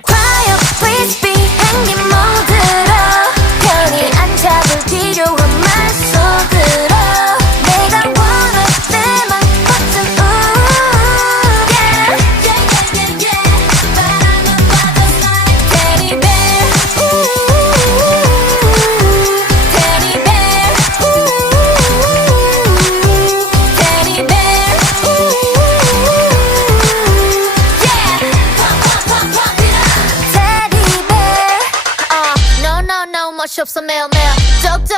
Quiet please be 행님 모드로 편히 앉아볼 필요한 말속으로 내가 원할 때만 버튼 yeah 바람은 와도 like teddy bear teddy bear teddy bear yeah teddy bear no no no 멋이 없어 매일매일